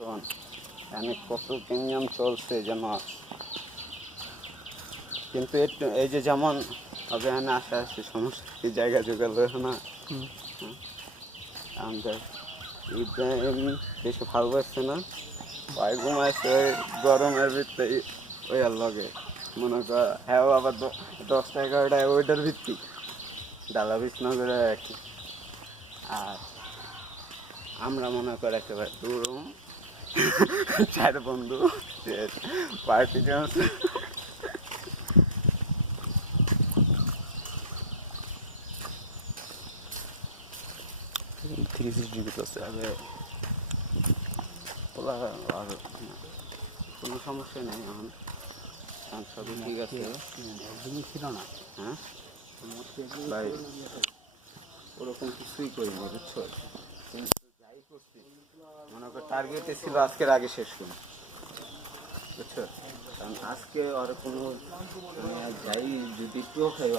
অনেক কত প্রিমিয়াম চলছে যেন, কিন্তু একটু এই যে যেমন হবে এখানে আসা আসছে সমস্যা, এই জায়গা জোগাড় না আমাদের ইব্রাহিম বেশি ভালো পাচ্ছে না, ওই ঘুমাইছে গরমের ভিত্তি ওই আর লগে মনে কর হ্যাঁ আবার 10টা 11টায় ওইটার ভিত্তি ডালা বিছনা করে রাখি। আর আমরা মনে করি একেবারে দূরম 4 বন্ধু পার্টি চান্স। আর কোনো সমস্যা নেই এখন, সবই ঠিক আছে, ছিল না। হ্যাঁ ভাই ওরকম কিছুই করি না বুঝছো, কিন্তু যাই করছি মনে কর টার্গেটে ছিল আজকের আগে শেষ করি বুঝছো, কারণ আজকে আর কোনো যাই যদি একটুও খাই